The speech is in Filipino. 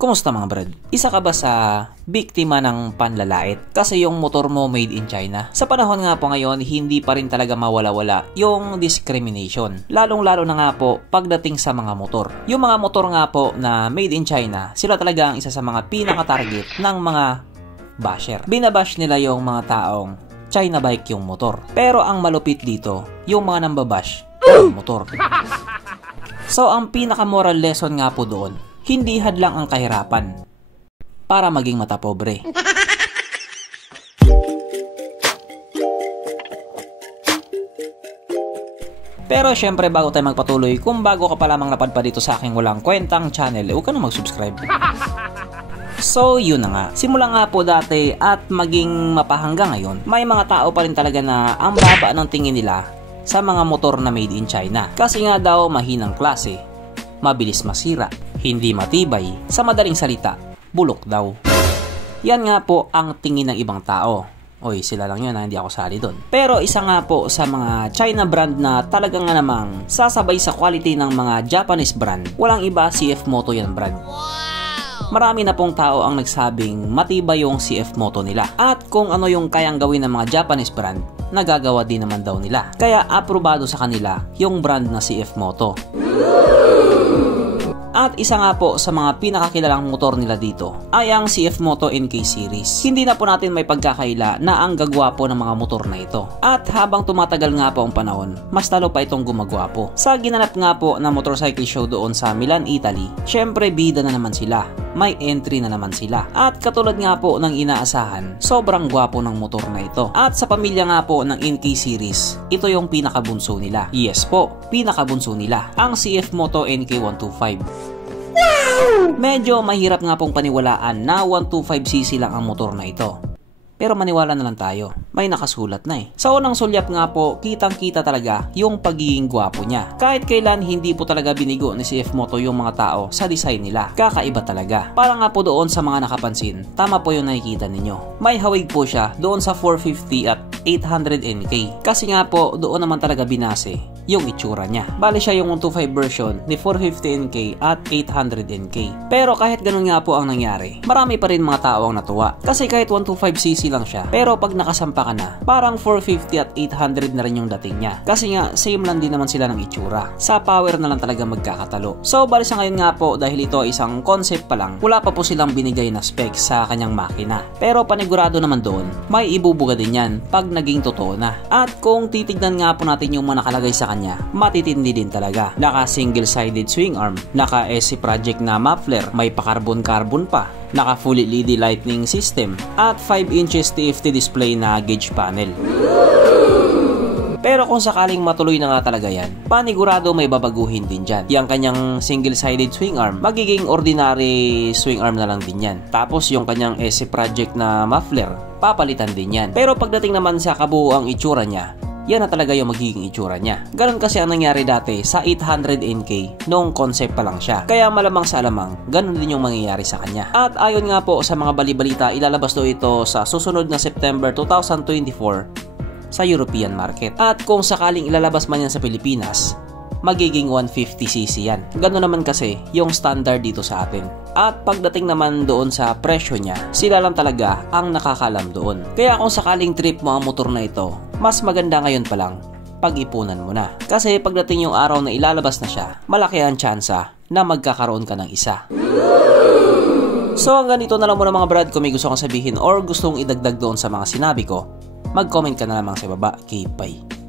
Kumusta mga brad? Isa ka ba sa biktima ng panlalait? Kasi yung motor mo made in China? Sa panahon nga po ngayon, hindi pa rin talaga mawala-wala yung discrimination. Lalong-lalo na nga po pagdating sa mga motor. Yung mga motor nga po na made in China, sila talaga ang isa sa mga pinaka-target ng mga basher. Binabash nila yung mga taong China bike yung motor. Pero ang malupit dito, yung mga nambabash yung motor. So ang pinaka-moral lesson nga po doon, hindi hadlang ang kahirapan para maging matapobre. Pero syempre bago tayo magpatuloy, kung bago ka pa lamang napadpa dito sa aking walang kwentang channel, huwag ka na mag-subscribe. So yun na nga, simula nga po dati at maging mapahanggang ngayon, may mga tao pa rin talaga na ang baba ng tingin nila sa mga motor na made in China. Kasi nga daw mahinang klase, mabilis masira, hindi matibay, sa madaling salita, bulok daw. Yan nga po ang tingin ng ibang tao. Oy, sila lang yun, hindi ako sali doon. Pero isa nga po sa mga China brand na talagang nga namang sasabay sa quality ng mga Japanese brand, walang iba, CF Moto yan brand. Marami na pong tao ang nagsabing matibay yung CF Moto nila. At kung ano yung kayang gawin ng mga Japanese brand, nagagawa din naman daw nila. Kaya aprobado sa kanila yung brand na CF Moto. At isa nga po sa mga pinakakilalang motor nila dito ay ang CF Moto NK series. Hindi na po natin may pagkakaila na ang gagwapo ng mga motor na ito. At habang tumatagal nga po ang panahon, mas lalo pa itong gumagwapo. Sa ginanap nga po na motorcycle show doon sa Milan, Italy, syempre bida na naman sila. May entry na naman sila. At katulad nga po ng inaasahan, sobrang gwapo ng motor na ito. At sa pamilya nga po ng NK series, ito yung pinakabunso nila. Yes po, pinakabunso nila, ang CF Moto NK125. Medyo mahirap nga pong paniwalaan na 125cc lang ang motor na ito. Pero maniwala na lang tayo, may nakasulat na eh. Sa unang sulyap nga po, kitang-kita talaga yung pagiging gwapo niya. Kahit kailan hindi po talaga binigo ni CF Moto yung mga tao sa design nila. Kakaiba talaga. Para nga po doon sa mga nakapansin, tama po yung nakikita ninyo. May hawig po siya doon sa 450 at 800 NK. Kasi nga po, doon naman talaga binase yung itsura niya. Bali siya yung 125 version ni 450 NK at 800 NK. Pero kahit ganun nga po ang nangyari, marami pa rin mga tao ang natuwa. Kasi kahit 125cc lang siya, pero pag nakasampa ka na, parang 450 at 800 na rin yung dating niya. Kasi nga, same lang din naman sila ng itsura. Sa power na lang talaga magkakatalo. So, bali sa ngayon nga po, dahil ito isang concept pa lang, wala pa po silang binigay na specs sa kanyang makina. Pero panigurado naman doon, may ibubuga din yan pag naging totoo na. At kung titignan nga po natin yung mga nakalagay sa kanya, matitindi din talaga. Naka single-sided swing arm, naka SC Project na muffler, may pa-carbon-carbon pa, naka fully LED lighting system, at 5 inches TFT display na gauge panel. Pero kung sakaling matuloy na nga talaga yan, panigurado may babaguhin din dyan. Yung kanyang single-sided swing arm, magiging ordinary swing arm na lang din yan. Tapos yung kanyang SC Project na muffler, papalitan din yan. Pero pagdating naman sa kabuuang itsura niya, yan na talaga yung magiging itsura niya. Ganon kasi ang nangyari dati sa 800 NK noong concept pa lang siya. Kaya malamang sa alamang, ganon din yung mangyayari sa kanya. At ayon nga po sa mga balibalita, ilalabas daw ito sa susunod na September 2024 sa European market. At kung sakaling ilalabas man yan sa Pilipinas, magiging 150cc yan. Ganon naman kasi yung standard dito sa atin. At pagdating naman doon sa presyo niya, sila lang talaga ang nakakalam doon. Kaya kung sakaling trip mo ang motor na ito, mas maganda ngayon pa lang pag-ipunan mo na. Kasi pagdating yung araw na ilalabas na siya, malaki ang tsansa na magkakaroon ka ng isa. So hanggang dito na lang muna mga brad. Kung may gusto kang sabihin or gustong idagdag doon sa mga sinabi ko, mag-comment ka na lamang sa baba. Bye.